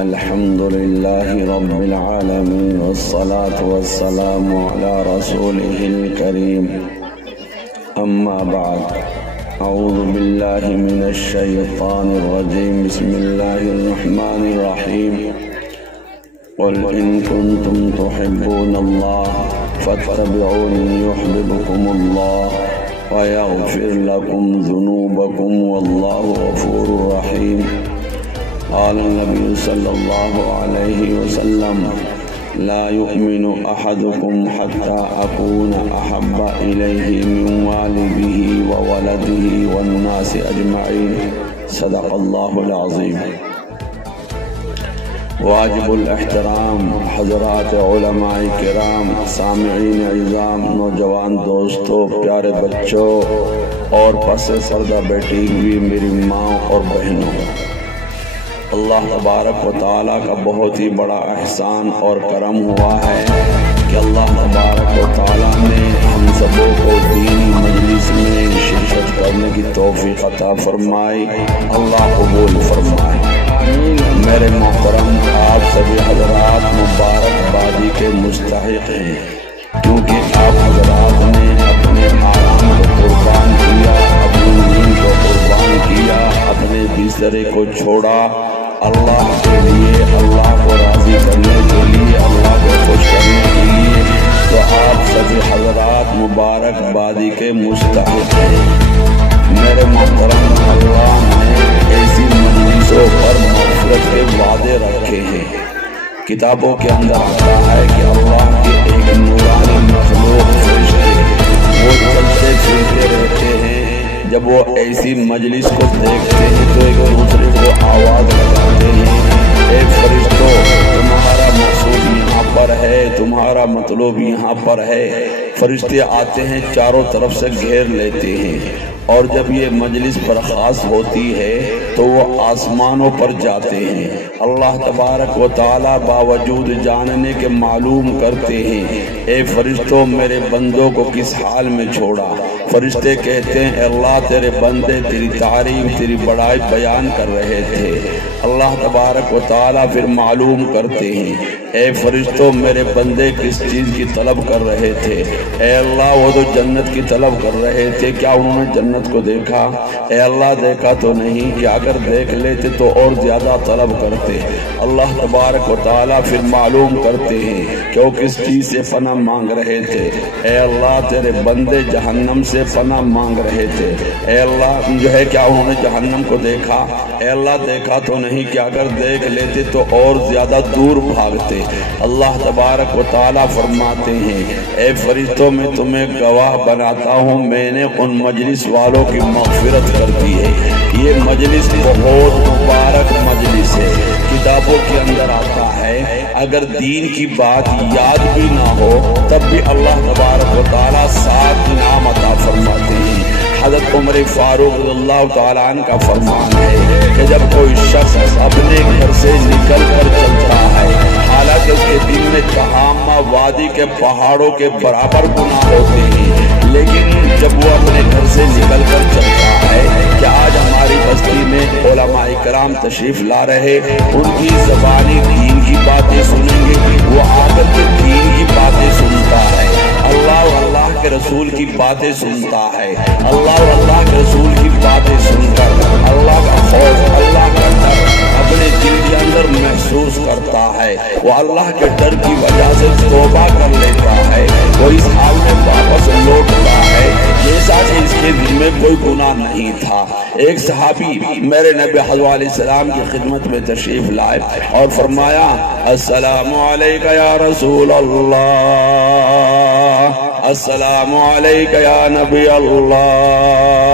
الحمد لله رب العالمين والصلاة والسلام على رسوله الكريم أما بعد أعوذ بالله من الشيطان الرجيم بسم الله الرحمن الرحيم قل إن كنتم تحبون الله فاتبعوني يحببكم الله ويغفر لكم ذنوبكم والله غفور رحيم قال النبي صلى الله عليه وسلم لا يؤمن أحدكم حتى أكون أحب إليه من والده وولده والناس أجمعين صدق الله العظيم. واجب الاحترام حضرات علماء کرام، سامعین عظام، نوجوان دوستوں، پیارے بچوں اور پس پردہ بیٹھی ہوئی میری ماں اور بہنوں، اللہ تبارک و تعالیٰ کا بہت ہی بڑا احسان اور کرم ہوا ہے کہ اللہ تبارک و تعالیٰ نے ہم سبوں کو دینی مجلس میں شرکت کرنے کی توفیق عطا فرمائی، اللہ قبول فرمائے۔ میرے محترم، آپ سبھی حضرات مبارکبادی کے مستحق ہیں، کیونکہ آپ حضرات نے اپنے آرام کو قربان کیا، اپنی نیند کو قربان کیا، اپنے بسترے کو چھوڑا اللہ کے لیے، اللہ کو راضی کرنے کے لیے، اللہ کو خوش کرنے کے لیے، تو آپ سبھی حضرات مبارکبادی کے مستحق ہیں۔ میرے محترم، اللہ نے ایسی مجلسوں پر مغفرت کے وعدے رکھے ہیں۔ کتابوں کے اندر آتا ہے کہ اللہ کے ایک نورانی مخلوق فرشتے وہ چلتے پھرتے رہتے ہیں، جب وہ ایسی مجلس کو دیکھتے ہیں تو ایک دوسرے کو آواز لگاتے ہیں، اے فرشتوں، تمہارا مقصود یہاں پر ہے، تمہارا مطلوب یہاں پر ہے۔ فرشتے آتے ہیں، چاروں طرف سے گھیر لیتے ہیں، اور جب یہ مجلس برخاست ہوتی ہے تو وہ آسمانوں پر جاتے ہیں۔ اللہ تبارک و تعالیٰ باوجود جاننے کے معلوم کرتے ہیں، اے فرشتوں، میرے بندوں کو کس حال میں چھوڑا؟ فرشتے کہتے ہیں، اے اللہ، تیرے بندے تیری تعریف، تیری بڑائی بیان کر رہے تھے۔ اللہ تبارک و تعالیٰ پھر معلوم کرتے ہیں، اے فرشتوں، میرے بندے کس چیز کی طلب کر رہے تھے؟ اے اللہ، وہ تو جنت کی طلب کر رہے تھے، کیا انہوں نے جنت کو دیکھا؟ اے اللہ، دیکھا تو نہیں، کہ اگر دیکھ لیتے تو اور زیادہ طلب کرتے۔ اللہ تبارک و تعالیٰ پھر معلوم کرتے ہیں کہ وہ کس چیز سے پناہ مانگ رہے تھے۔ اے اللہ، تیرے بندے جہنم سے پناہ مانگ رہے تھے۔ اے اللہ، جو ہے کیا انہوں نے جہنم کو دیکھا؟ اے اللہ، دیکھا تو نہیں، کہ اگر دیکھ لیتے تو اور زیادہ دور بھاگتے۔ اللہ تبارک و تعالیٰ فرماتے ہیں، اے فرشتوں، میں تمہیں گواہ بناتا ہوں، میں نے ان مجلس والوں کی مغفرت کر دی ہے۔ یہ مجلس بہت مبارک مجلس ہے۔ کتابوں کے اندر آتا ہے، اگر دین کی بات یاد بھی نہ ہو تب بھی اللہ تبارک و تعالیٰ 7 انعام عطا فرماتے ہیں۔ حضرت عمر فاروق رضی اللہ تعالیٰ عنہ کا فرمان ہے کہ جب کوئی شخص اپنے گھر سے نکل کر چلتا ہے، حالانکہ اس کے دل میں تہامہ وادی کے پہاڑوں کے برابر گناہ ہوتے ہیں، لیکن جب وہ اپنے گھر سے نکل کر چلتا ہے، کہ آج ہماری بستی میں علماء کرام تشریف لا رہے، ان کی زبانی دین کی باتیں سنیں گے، وہ آ کر کے دین کی باتیں سنتا ہے، اللہ اور اللہ کے رسول کی باتیں سنتا ہے، اللہ اور اللہ کے رسول کی باتیں سن کر اللہ کا خوف، اللہ کا ڈر اپنے دل کے اندر محسوس کرتا ہے، وہ اللہ کے ڈر کی وجہ سے توبہ کر لیتا ہے، وہ اس حال میں واپس لوٹتا ہے جیسا کہ اس کے دل میں کوئی گناہ نہیں تھا۔ ایک صحابی میرے نبی حضرت علیہ السلام کی خدمت میں تشریف لائے اور فرمایا، السلام علیکہ یا رسول اللہ، السلام علیکہ یا نبی اللہ۔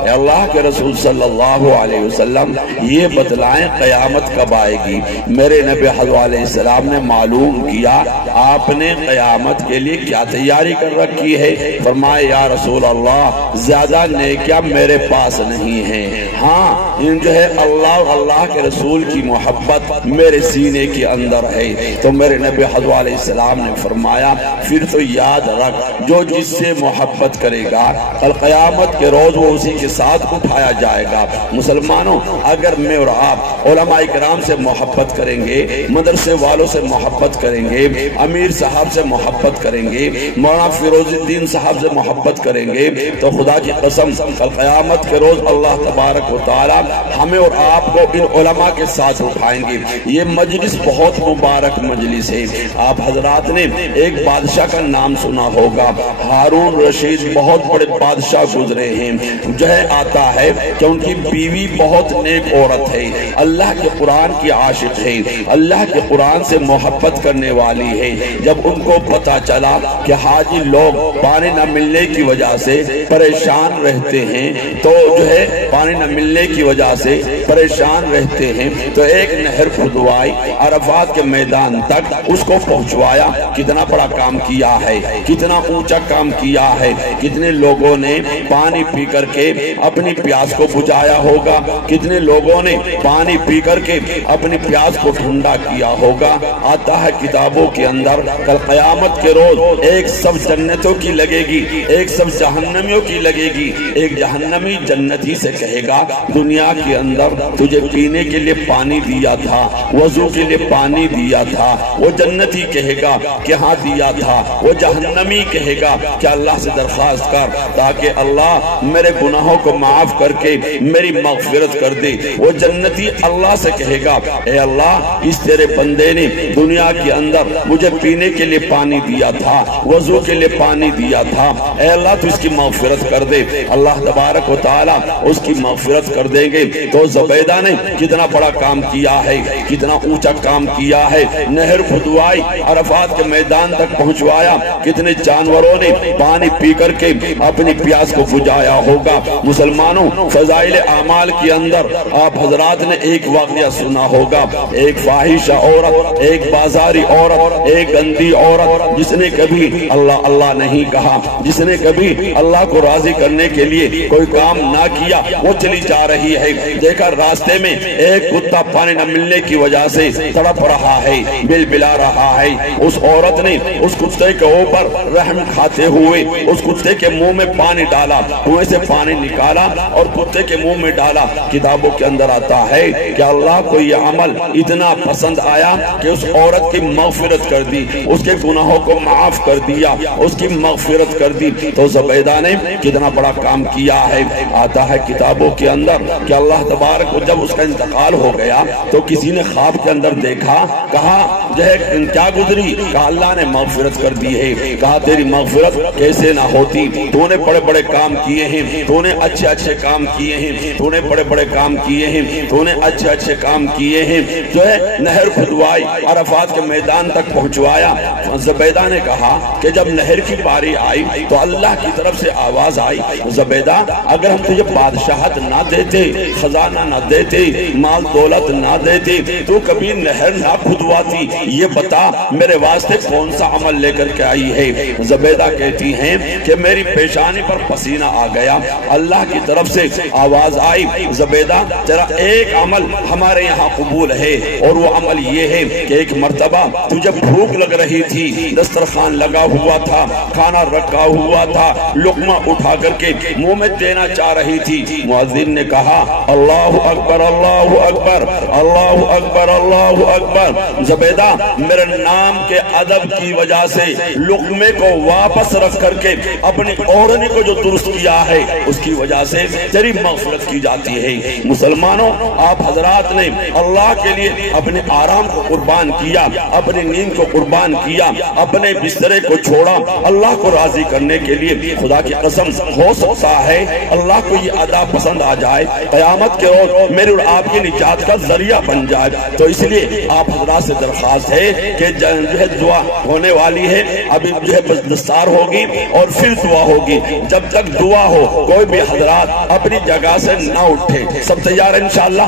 اے اللہ کے رسول صلی اللہ علیہ وسلم، یہ بتلائیں قیامت کب آئے گی؟ میرے نبی حضرت علیہ السلام نے معلوم کیا آپ نے قیامت کے لیے کیا تیاری کر رکھی ہے؟ فرمائے، یا رسول اللہ، زیادہ نیکیاں میرے پاس نہیں ہیں، ہاں ان جو ہے اللہ اور اللہ کے رسول کی محبت میرے سینے کے اندر ہے۔ تو میرے نبی حضرت علیہ السلام نے فرمایا پھر تو یاد رکھ جو جس سے محبت کرے گا کل قیامت کے روز وہ اسی کے ساتھ اٹھایا جائے گا۔ مسلمانوں اگر میں اور آپ علماء کرام سے محبت کریں گے، مدرسے والوں سے محبت کریں گے، امیر صاحب سے محبت کریں گے، مولانا فیروز الدین صاحب سے محبت کریں گے، تو خدا کی قسم کل قیامت کے روز اللہ تبارک و تعالی ہمیں اور آپ کو ان علماء کے ساتھ اٹھائیں گے۔ یہ مجلس بہت مبارک مجلس ہے۔ آپ حضرات نے ایک بادشاہ کا نام سنا ہوگا، ہارون رشید، بہت بڑے بادشاہ گزرے ہیں۔ جو ہے آتا ہے کہ ان کی بیوی بہت نیک عورت ہے، اللہ کے قرآن کی عاشق ہے، اللہ کے قرآن سے محبت کرنے والی ہے۔ جب ان کو پتا چلا کہ حاجی لوگ پانی نہ ملنے کی وجہ سے پریشان رہتے ہیں، تو جو ہے پانی نہ ملنے کی وجہ سے پریشان رہتے ہیں، تو ایک نہر کھدوائی، عرفات کے میدان تک اس کو پہنچوایا۔ کتنا بڑا کام کیا ہے، کتنا اونچا کام کیا ہے، کتنے لوگوں نے پانی پی کر کے اپنی پیاس کو بجھایا ہوگا، کتنے لوگوں نے پانی پی کر کے اپنی پیاس کو ٹھنڈا کیا ہوگا۔ آتا ہے کتابوں کے اندر کل قیامت کے روز ایک سب جنتوں کی لگے گی، ایک سب جہنمیوں کی لگے گی۔ ایک جہنمی جنتی سے کہے گا دنیا کے اندر تجھے پینے کے لیے پانی دیا تھا، وضو کے لیے پانی دیا تھا۔ وہ جنتی کہے گا کہ ہاں دیا تھا۔ وہ جہنمی کہے گا کہ اللہ سے درخواست کر تاکہ اللہ میرے گناہوں کو معاف کر کے میری مغفرت کر دے۔ وہ جنتی اللہ سے کہے گا اے اللہ اس تیرے بندے نے دنیا کے اندر مجھے پینے کے لیے پانی دیا تھا، وضو کے لیے پانی دیا تھا، اے اللہ تو اس کی مغفرت کر دے۔ اللہ تبارک و تعالی اس کی مغفرت کر دیں گے۔ تو زبیدہ نے کتنا بڑا کام کیا ہے، کتنا اونچا کام کیا ہے، نہر کھدوائی، عرفات کے میدان تک پہنچوایا، کتنے جانوروں نے پانی پی کر کے اپنی پیاس کو بجھایا ہوگا۔ مسلمانوں فضائل اعمال کے اندر آپ حضرات نے ایک واقعہ سنا ہوگا، ایک فاحشہ عورت، ایک بازاری عورت، ایک گندی عورت جس نے کبھی اللہ اللہ نہیں کہا، جس نے کبھی اللہ کو راضی کرنے کے لیے کوئی کام نہ کیا، وہ چلی جا رہی ہے۔ دیکھا راستے میں ایک کتا پانی نہ ملنے کی وجہ سے تڑپ رہا ہے، بل بلا رہا ہے۔ اس عورت نے اس کتے کے اوپر رحم کھاتے ہوئے اس کتے کے منہ میں پانی ڈالا، کنویں سے پانی نکالا اور کتے کے منہ میں ڈالا۔ کتابوں کے اندر آتا ہے کہ اللہ کو یہ عمل اتنا پسند آیا کہ اس عورت کی مغفرت کر دی، اس کے گناہوں کو معاف کر دیا، اس کی مغفرت کر دی۔ تو زبیدہ نے کتنا بڑا کام کیا ہے۔ آتا ہے کتابوں کے اندر کہ اللہ تبارک جب اس کا انتقال ہو گیا تو کسی نے خواب کے اندر دیکھا، کہا جو ہے کیا گزری؟ کہا اللہ نے مغفرت کر دی ہے۔ کہا تیری مغفرت کیسے نہ ہوتی، تو نے بڑے بڑے کام کیے ہیں، تو نے اچھے اچھے کام کیے ہیں، تو نے بڑے بڑے کام کیے ہیں، تو نے اچھے اچھے کام کیے ہیں۔ جو ہے نہر کھدوائی، عرفات کے میدان تک پہنچوایا۔ زبیدہ نے کہا کہ جب نہر کی باری آئی تو اللہ کی طرف سے آواز آئی زبیدہ اگر ہم تجھے بادشاہت نہ دیتے، خزانہ نہ دیتے، مال دولت نہ دیتے، تو کبھی نہر نہ کھدواتی، یہ بتا میرے واسطے کون سا عمل لے کر کے آئی ہے؟ زبیدہ کہتی ہیں کہ میری پیشانی پر پسینہ آ گیا، اللہ کی طرف سے آواز آئی زبیدہ تیرا ایک عمل ہمارے یہاں قبول ہے، اور وہ عمل یہ ہے کہ ایک مرتبہ تجھے بھوک لگ رہی تھی، دسترخوان لگا ہوا تھا، کھانا رکھا ہوا تھا، لقمہ اٹھا کر کے منہ میں دینا چاہ رہی تھی۔ مؤذن نے کہا اللہ اکبر اللہ اکبر اللہ اکبر اللہ اکبر۔ زبیدہ میرے نام کے ادب کی وجہ سے لقمے کو واپس رکھ کر کے اپنی اوڑھنی کو جو درست کیا ہے اس کی وجہ سے تیری مغفرت کی جاتی ہے۔ مسلمانوں آپ حضرات نے اللہ کے لیے اپنے آرام کو قربان کیا، اپنی نیند کو قربان کیا، اپنے بسترے کو چھوڑا اللہ کو راضی کرنے کے لیے۔ خدا کی قسم ہو سکتا ہے اللہ کو یہ ادا پسند آ جائے، قیامت کے روز میرے اور آپ کی نجات کا ذریعہ بن جائے۔ تو اس لیے آپ حضرات سے درخواست ہے کہ جو ہے دعا ہونے والی ہے، ابھی جو ہے دستار ہوگی اور پھر دعا ہوگی۔ جب تک دعا ہو کوئی بھی حضرات اپنی جگہ سے نہ اٹھے۔ سب تیار ہیں انشاءاللہ؟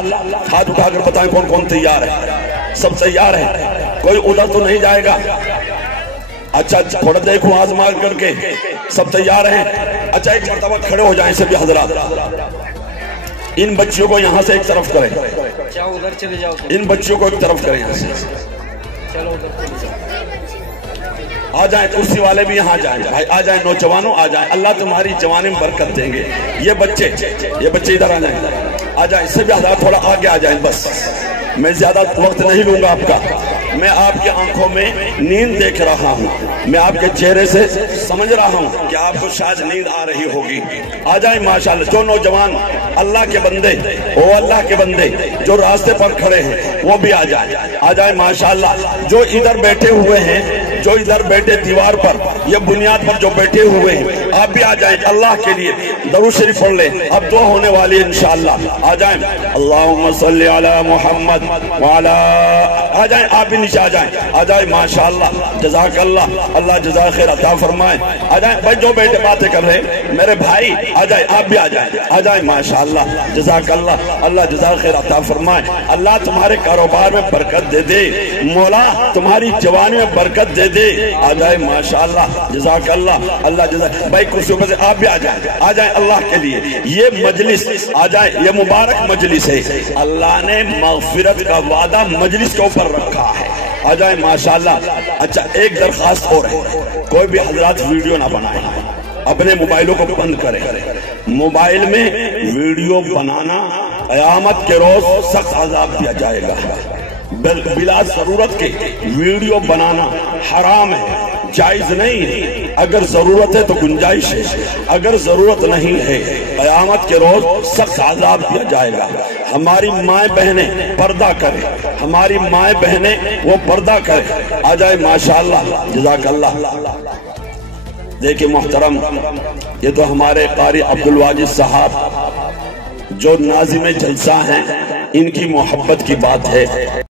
ہاتھ اٹھا کر بتائیں کون کون تیار ہے؟ سب تیار ہیں؟ کوئی ادھر تو نہیں جائے گا؟ اچھا تھوڑا دیکھو آزما کر کے، سب تیار ہیں؟ اچھا ایک مرتبہ کھڑے ہو جائیں سبھی حضرات۔ ان بچیوں کو یہاں سے ایک طرف کریں، ادھر چلے جاؤ، ان بچیوں کو ایک طرف کریں یہاں سے، چلو ادھر چلے جاؤ، آ جائیں کرسی والے بھی یہاں جائیں، بھائی آ جائیں، نوجوانوں آ جائیں، اللہ تمہاری جوانی میں برکت دیں گے۔ یہ بچے ادھر آ جائیں، آ جائیں، اس سے بھی تھوڑا آگے آ جائیں، بس میں زیادہ وقت نہیں لوں گا آپ کا، میں آپ کی آنکھوں میں نیند دیکھ رہا ہوں، میں آپ کے چہرے سے سمجھ رہا ہوں کہ آپ کو شاید نیند آ رہی ہوگی۔ آ جائیں ماشاءاللہ، جو نوجوان اللہ کے بندے، وہ اللہ کے بندے جو راستے پر کھڑے ہیں وہ بھی آ جائیں، آ جائیں ماشاءاللہ۔ جو ادھر بیٹھے ہوئے ہیں، جو ادھر بیٹھے دیوار پر، یہ بنیاد پر جو بیٹھے ہوئے ہیں، آپ بھی آ جائیں، اللہ کے لیے درود شریف پڑھ لیں، اب دعا ہونے والی ہے انشاءاللہ۔ آ جائیں، اللہم صلی علی محمد وعلا، آ جائیں، آپ بھی نیچے آ جائیں، آ جائیں ماشاءاللہ، جزاک اللہ، اللہ جزاک خیر عطا فرمائے۔ آ جائیں بھائی، جو بیٹے باتیں کر رہے ہیں میرے بھائی، آ جائیں، آپ بھی آ جائیں، آ جائیں ماشاءاللہ، جزاک اللہ، اللہ جزاک خیر عطا فرمائے۔ اللہ تمہارے کاروبار میں برکت دے دے، مولا تمہاری جوانی میں برکت دے دے۔ آ جائیں ماشاءاللہ، جزاک اللہ، اللہ جزاک بھائی، کرسیوں پر سے آپ بھی آ جائیں، آ جائیں اللہ کے لیے۔ یہ مجلس، آ جائیں، یہ مبارک مجلس ہے، اللہ نے مغفرت کا وعدہ مجلس کے اوپر رکھا ہے۔ آ جائیں ماشاءاللہ۔ اچھا، ایک درخواست اور ہے، کوئی بھی حضرات ویڈیو نہ بنائیں، اپنے موبائلوں کو بند کریں۔ موبائل میں ویڈیو بنانا قیامت کے روز سخت عذاب دیا جائے گا۔ بلا ضرورت کے ویڈیو بنانا حرام ہے، جائز نہیں ہے۔ اگر ضرورت ہے تو گنجائش ہے، اگر ضرورت نہیں ہے قیامت کے روز سخت عذاب دیا جائے گا۔ ہماری مائیں بہنیں پردہ کریں، ہماری مائیں بہنیں وہ پردہ کریں۔ آ جائے ماشاءاللہ، جزاک اللہ۔ دیکھیں محترم، یہ تو ہمارے قاری عبدالواجد صاحب جو ناظم جلسہ ہیں، ان کی محبت کی بات ہے۔